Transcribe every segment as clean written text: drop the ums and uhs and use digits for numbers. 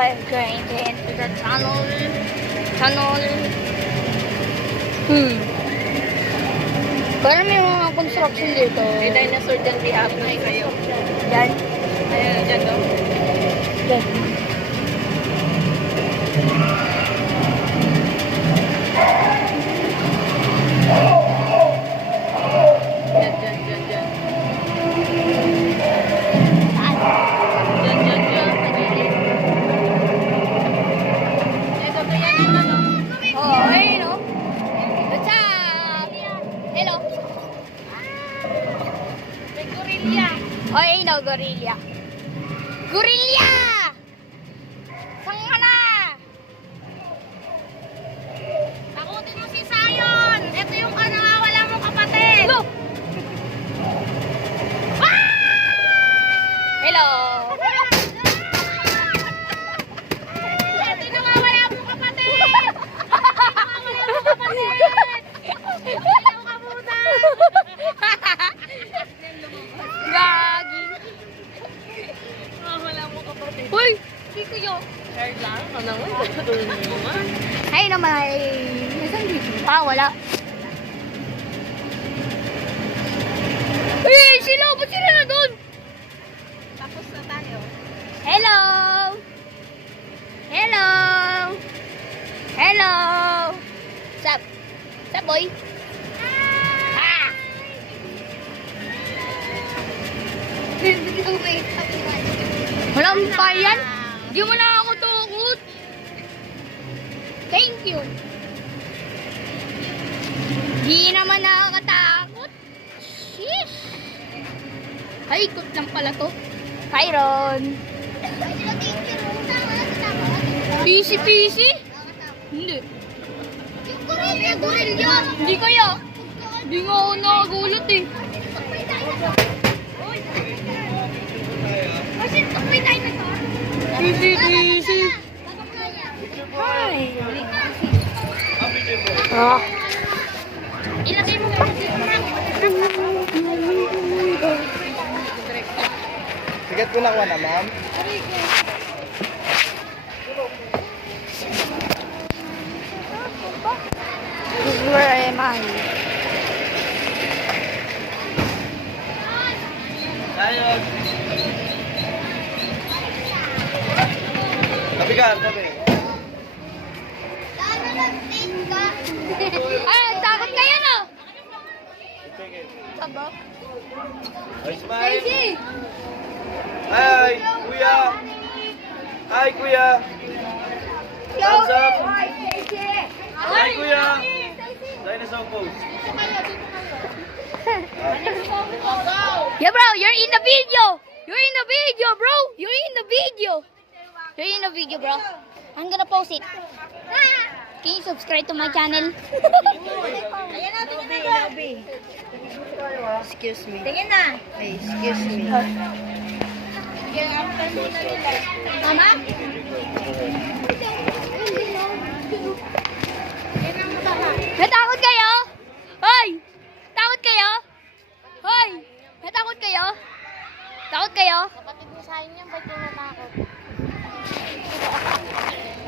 by going into the tunnel. Parang may mga construction dito. May dinosaur dyan, we have na kayo. Yan. Ayan, dyan no? Yan. Dyan. Ito to yan, ito no? Oh, ayun no? What's up? Hello. May gorilla. Oh, ayun no, gorilla. Gorilla! Saan ka na? Takutin mo si Zion. Ito yung nawawala mong kapatid. Hello! Hello! Ito yung nawawala mong kapatid. Nawawala mong kapatid. Ayaw ka muna. Gagi. Nawawala mong kapatid. Uy! Si Kuya. Share lang. Ano nga? Tulungan mo nga. Ay naman ay... Nasaan dito? Ah, wala. Uy! Sila! Ba't sila na doon? Tapos na tayo. Hello! Hello! Hello! Sup? Sup, boy? Ah! Walang pa yan? Di mo na ako tukot. Thank you. Di naman nakakatakot. Sheesh. Ay, ikot lang pala to. Kyron. Busy? Hindi. Hindi kaya. Hindi nga ako nakagulat eh. Busy. Hi. Ah. Ilagay mo pa. Sigat ko na ko na, ma'am. Where am I? Ayos. Tabi ka, tabi. Ay, takot kayo no? Sabo? Ay, smile. Daisy! Hi, kuya. Hi, kuya. Thumbs up. Hi, kuya. Dinosaur pose. Yeah, bro, you're in the video. You're in the video, bro. You're in the video. You're in the video, bro. I'm gonna post it. Can you subscribe to my channel? Ayan natin yung lobby. Excuse me. Tingin na. Hey, excuse me. Sige, after muna nila. Mama? Natakot kayo? Hoy! Takot kayo? Hoy! Natakot kayo? Takot kayo? Kapatid mo sa akin yan, ba't yung natakot?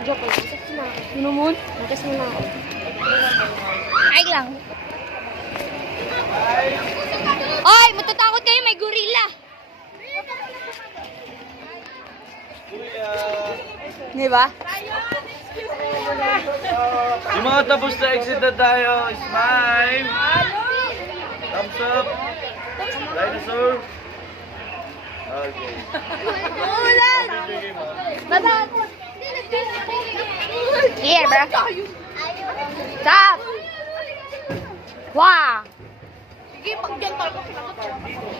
Joke lang. Ano mo? Nakas mo na ako. Ay lang. Ay, matatakot kayo. May gorilla. Kuya. Di ba? Yung mga tapos na exit na tayo. Smile. Thumbs up. Dinosaur. Okay. Ulan! Bigay mo. Matakot. Here, bro. Stop! Wow! Sige, pag dyan talaga pinakot.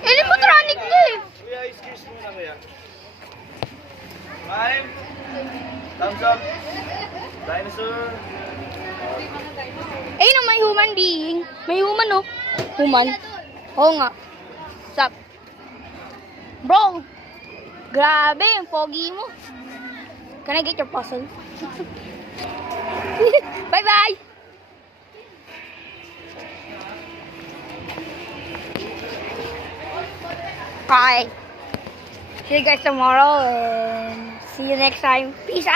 Animatronic to eh. Kuya, excuse muna kuya. Smile. Thumbs up. Dinosaur. Ayun oh, may human being. May human oh. Human. Oo nga. Stop. Bro! Grabe, yung pogi mo. Can I get your puzzle? Bye-bye! Bye! See you guys tomorrow and see you next time. Peace out.